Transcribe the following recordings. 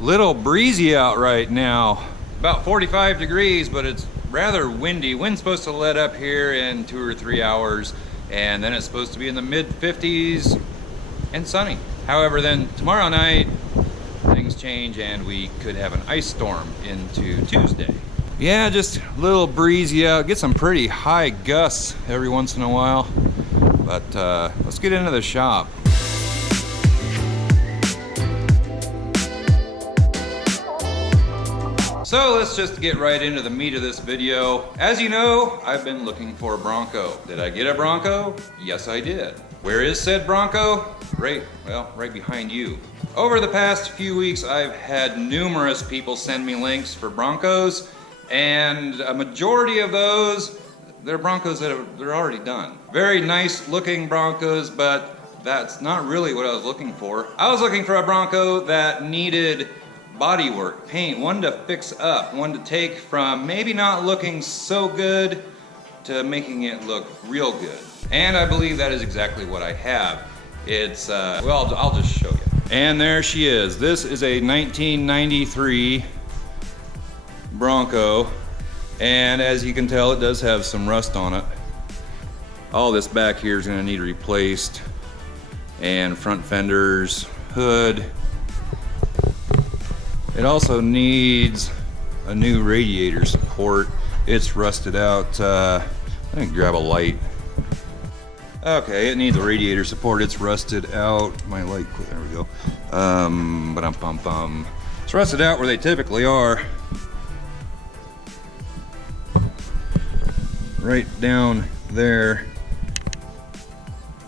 Little breezy out right now, about 45 degrees, but it's rather windy. Wind's supposed to let up here in 2 or 3 hours, and then it's supposed to be in the mid 50s and sunny. However, then tomorrow night things change and we could have an ice storm into Tuesday. Yeah, just a little breezy out. Get some pretty high gusts every once in a while, but let's get into the shop. So let's just get right into the meat of this video. As you know, I've been looking for a Bronco. Did I get a Bronco? Yes, I did. Where is said Bronco? Right behind you. Over the past few weeks, I've had numerous people send me links for Broncos, and a majority of those, they're Broncos that they're already done. Very nice looking Broncos, but that's not really what I was looking for. I was looking for a Bronco that needed bodywork, paint, one to fix up, one to take from maybe not looking so good to making it look real good. And I believe that is exactly what I have. It's, well, I'll just show you. And there she is. This is a 1993 Bronco, and as you can tell, it does have some rust on it. All this back here is going to need replaced, and front fenders, hood. It also needs a new radiator support. It's rusted out. I think grab a light. Okay, it needs a radiator support. It's rusted out. My light quit. There we go. It's rusted out where they typically are. Right down there.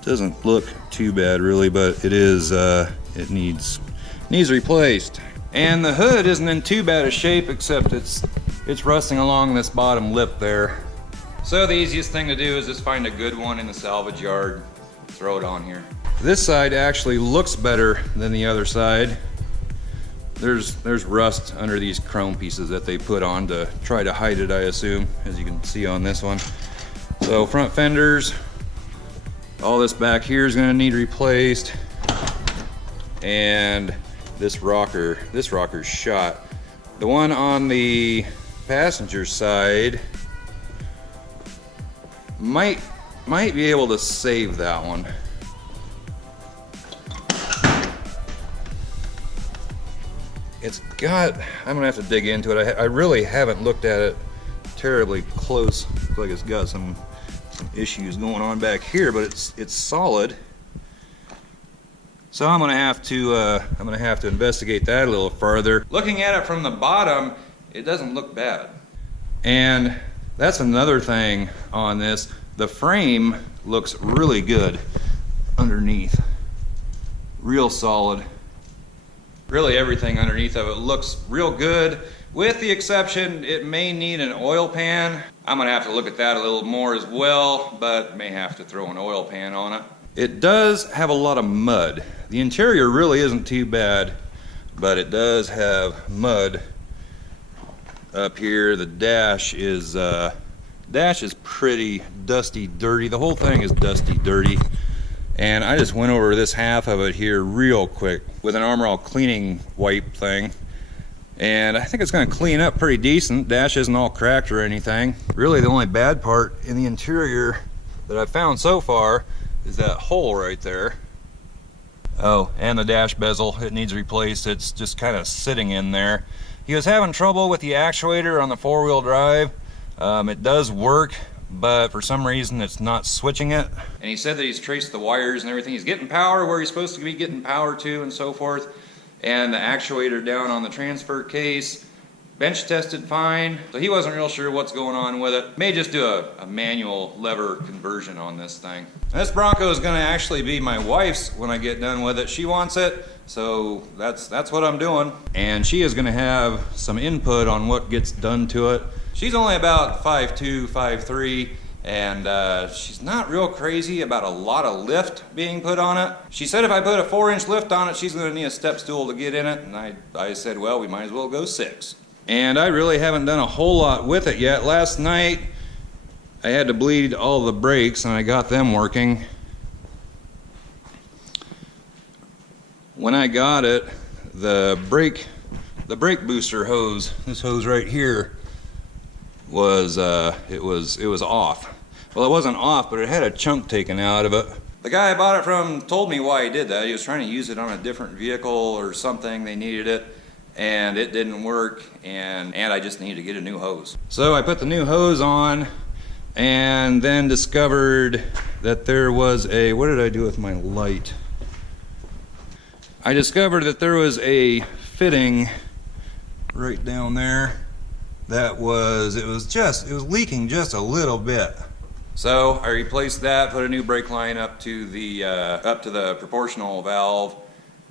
Doesn't look too bad really, but it is. It needs replaced. And the hood isn't in too bad a shape, except it's rusting along this bottom lip there. So the easiest thing to do is just find a good one in the salvage yard, throw it on here. This side actually looks better than the other side. There's rust under these chrome pieces that they put on to try to hide it, I assume, as you can see on this one. So front fenders, all this back here is gonna need replaced. And this rocker's shot. The one on the passenger side might be able to save that one. It's got, I'm gonna have to dig into it. I really haven't looked at it terribly close. Looks like it's got some issues going on back here, but it's solid. So I'm gonna have to investigate that a little further. Looking at it from the bottom, it doesn't look bad. And that's another thing on this. The frame looks really good underneath. Real solid. Really everything underneath of it looks real good, with the exception it may need an oil pan. I'm gonna have to look at that a little more as well, but may have to throw an oil pan on it. It does have a lot of mud. The interior really isn't too bad, but it does have mud up here. The dash is pretty dusty, dirty. The whole thing is dusty, dirty. And I just went over this half of it here real quick with an Armor All cleaning wipe thing. And I think it's gonna clean up pretty decent. Dash isn't all cracked or anything. Really the only bad part in the interior that I've found so far is that hole right there. Oh, and the dash bezel, it needs replaced. It's just kind of sitting in there. He was having trouble with the actuator on the four-wheel drive. It does work, but for some reason it's not switching it. And he said that he's traced the wires and everything. He's getting power where he's supposed to be getting power to and so forth. And the actuator down on the transfer case, bench tested fine. So he wasn't real sure what's going on with it. May just do a manual lever conversion on this thing. And this Bronco is gonna actually be my wife's when I get done with it. She wants it, so that's what I'm doing. And she is gonna have some input on what gets done to it. She's only about 5'2", 5'3", and she's not real crazy about a lot of lift being put on it. She said if I put a 4-inch lift on it, she's gonna need a step stool to get in it, and I said, well, we might as well go 6. And I really haven't done a whole lot with it yet. Last night, I had to bleed all the brakes, and I got them working. When I got it, the brake booster hose, this hose right here, was it was off. Well, it wasn't off, but it had a chunk taken out of it. The guy I bought it from told me why he did that. He was trying to use it on a different vehicle or something. They needed it, and it didn't work, and I just needed to get a new hose. So I put the new hose on, and then discovered that there was a, what did I do with my light? I discovered that there was a fitting right down there that was, it was leaking just a little bit. So I replaced that, put a new brake line up to the proportional valve,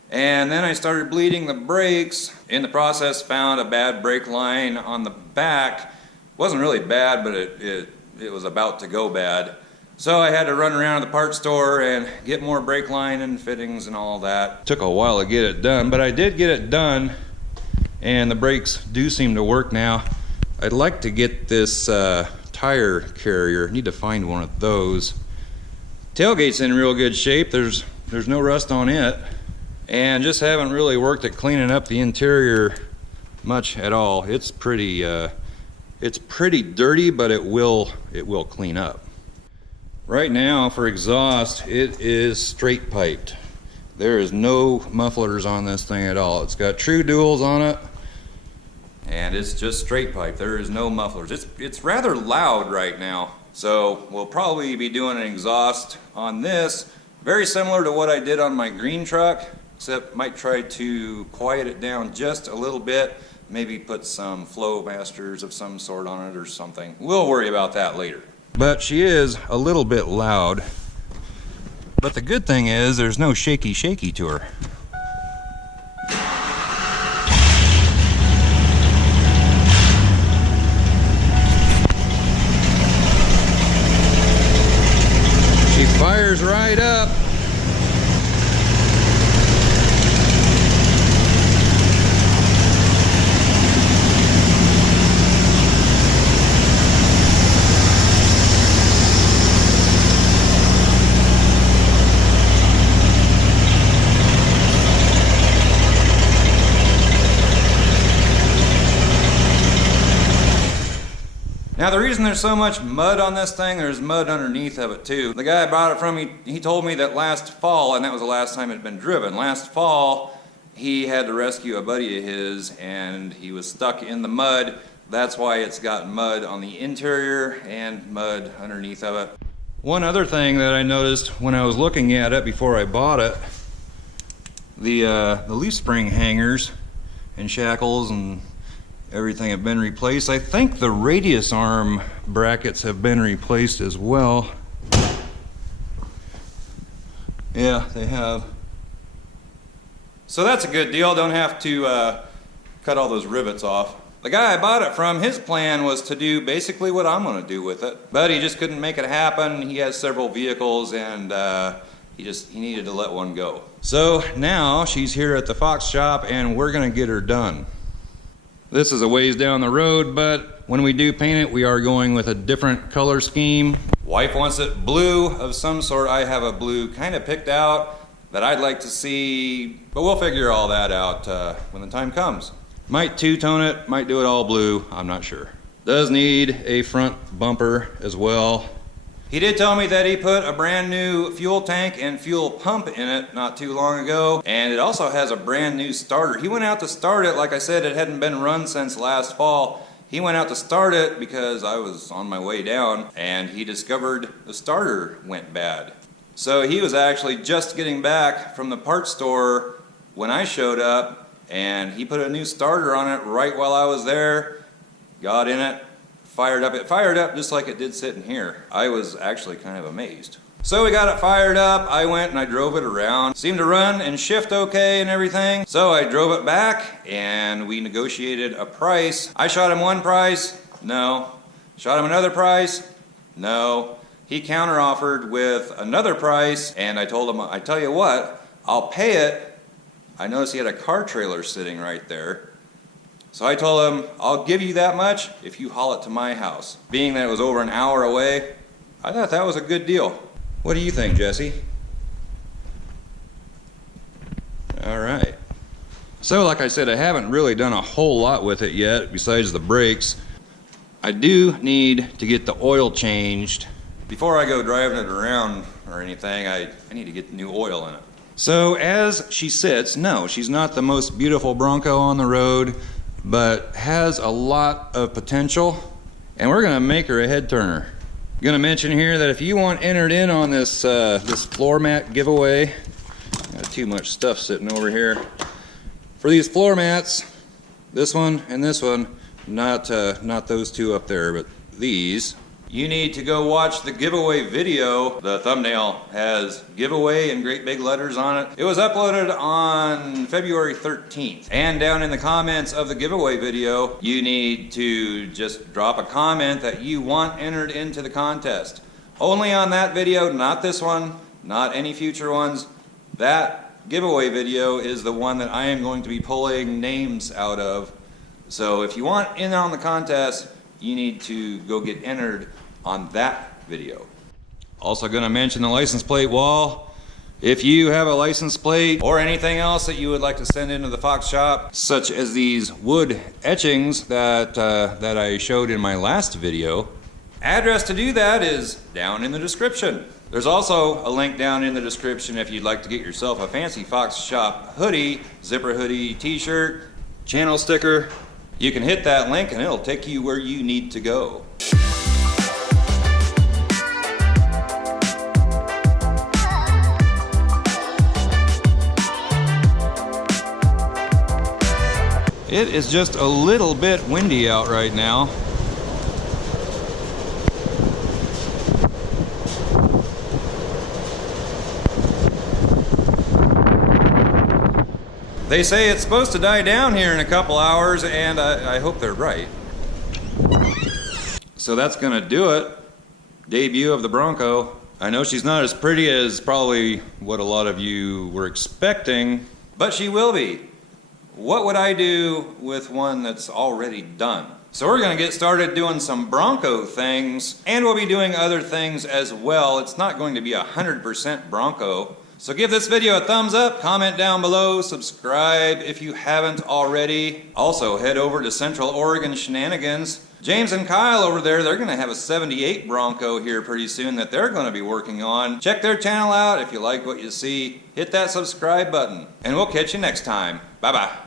and then I started bleeding the brakes. In the process, found a bad brake line on the back. Wasn't really bad, but it was about to go bad. So I had to run around to the parts store and get more brake line and fittings and all that. Took a while to get it done, but I did get it done, and the brakes do seem to work now. I'd like to get this tire carrier. Need to find one of those. Tailgate's in real good shape. There's no rust on it, and just haven't really worked at cleaning up the interior much at all. It's pretty dirty, but it will clean up. Right now, for exhaust, it is straight piped. There is no mufflers on this thing at all. It's got true duals on it, and it's just straight pipe. There is no mufflers. It's rather loud right now. So we'll probably be doing an exhaust on this, very similar to what I did on my green truck, except might try to quiet it down just a little bit, maybe put some flow masters of some sort on it or something. We'll worry about that later. But she is a little bit loud. But the good thing is there's no shaky to her. She fires right up. Now the reason there's so much mud on this thing, there's mud underneath of it too. The guy I bought it from, he told me that last fall, and that was the last time it had been driven, last fall he had to rescue a buddy of his and he was stuck in the mud. That's why it's got mud on the interior and mud underneath of it. One other thing that I noticed when I was looking at it before I bought it, the leaf spring hangers and shackles and everything have been replaced. I think the radius arm brackets have been replaced as well. Yeah, they have. So that's a good deal. Don't have to cut all those rivets off. The guy I bought it from, his plan was to do basically what I'm going to do with it, but he just couldn't make it happen. He has several vehicles, and he needed to let one go. So now she's here at the Fox shop, and we're going to get her done. This is a ways down the road, but when we do paint it, we are going with a different color scheme. Wife wants it blue of some sort. I have a blue kind of picked out that I'd like to see, but we'll figure all that out when the time comes. Might two-tone it, might do it all blue, I'm not sure. Does need a front bumper as well. He did tell me that he put a brand new fuel tank and fuel pump in it not too long ago, and it also has a brand new starter. He went out to start it, like I said, it hadn't been run since last fall. He went out to start it because I was on my way down, and he discovered the starter went bad. So he was actually just getting back from the parts store when I showed up, and he put a new starter on it right while I was there, got in it, fired up. It fired up just like it did sitting here. I was actually kind of amazed. So we got it fired up, I went and I drove it around. Seemed to run and shift okay and everything. So I drove it back and we negotiated a price. I shot him one price, no. Shot him another price, no. He counter-offered with another price, and I told him, I tell you what, I'll pay it. I noticed he had a car trailer sitting right there. So I told him, I'll give you that much if you haul it to my house. Being that it was over an hour away, I thought that was a good deal. What do you think, Jesse? All right. So like I said, I haven't really done a whole lot with it yet besides the brakes. I do need to get the oil changed. Before I go driving it around or anything, I need to get new oil in it. So as she sits, no, she's not the most beautiful Bronco on the road, but has a lot of potential, and we're gonna make her a head turner. I'm gonna mention here that if you want entered in on this this floor mat giveaway, got too much stuff sitting over here. For these floor mats, this one and this one, not those two up there, but these. You need to go watch the giveaway video. The thumbnail has giveaway in great big letters on it. It was uploaded on February 13th. And down in the comments of the giveaway video, you need to just drop a comment that you want entered into the contest. Only on that video, not this one, not any future ones. That giveaway video is the one that I am going to be pulling names out of. So if you want in on the contest, you need to go get entered on that video. Also going to mention the license plate wall. If you have a license plate or anything else that you would like to send into the Fox shop, such as these wood etchings that I showed in my last video, address to do that is down in the description. There's also a link down in the description if you'd like to get yourself a fancy Fox shop hoodie, zipper hoodie, t-shirt, channel sticker. You can hit that link and it'll take you where you need to go. It is just a little bit windy out right now. They say it's supposed to die down here in a couple hours, and I hope they're right. So that's gonna do it. Debut of the Bronco. I know she's not as pretty as probably what a lot of you were expecting, but she will be. What would I do with one that's already done? So we're gonna get started doing some Bronco things, and we'll be doing other things as well. It's not going to be 100% Bronco. So give this video a thumbs up, comment down below, subscribe if you haven't already. Also head over to Central Oregon Shenanigans. James and Kyle over there, they're gonna have a 78 Bronco here pretty soon that they're gonna be working on. Check their channel out if you like what you see. Hit that subscribe button, and we'll catch you next time. Bye-bye.